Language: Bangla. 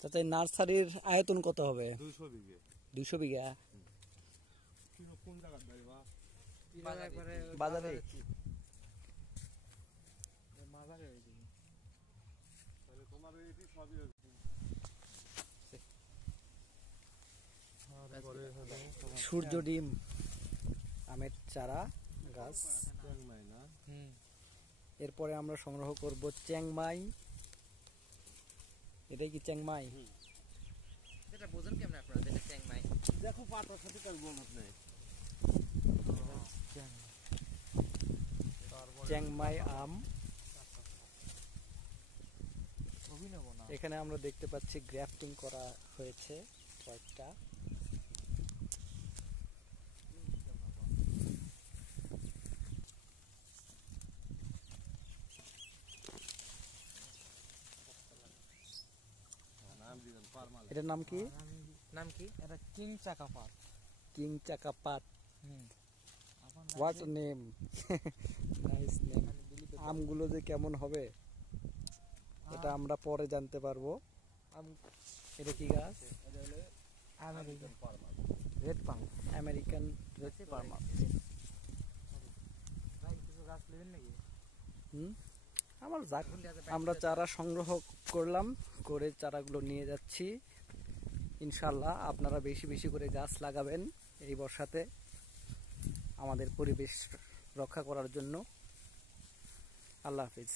চাচা নার্সারির আয়তন কত হবে? 200 বিঘে। 200 বিঘা। কোন জায়গার দাইবা? বাজারে। মাজারে হইছে। তাহলে তোমার এইটি সবই সূর্য ডিম আমের চারা গাছ। চ্যাংমাই না? এরপরে আমরা সংগ্রহ করব চ্যাংমাই। এটাই কি চ্যাংমাই? এটা বোঝেন কেমন আপনারা এটা চ্যাংমাই? দেখো পাতার সাথে কাল বলত নাই। চ্যাংমাই আম। এখানে আমরা দেখতে পাচ্ছি গ্রাফটিং করা হয়েছে কয়েকটা। এটার নাম কি? নাম কি? এটা কিং চাকা পাট। কিং চাকা পাট। What name, nice name. আমগুলো যে কেমন হবে এটা আমরা পরে জানতে পারবো। এটা কি গাছ? রেড পাম, আমেরিকান রেড পাম। আমরা চারা সংগ্রহ করলাম, করে চারাগুলো নিয়ে যাচ্ছি। ইনশাল্লাহ আপনারা বেশি বেশি করে গাছ লাগাবেন এই বর্ষাতে আমাদের পরিবেশ রক্ষা করার জন্য। আল্লাহ হাফিজ।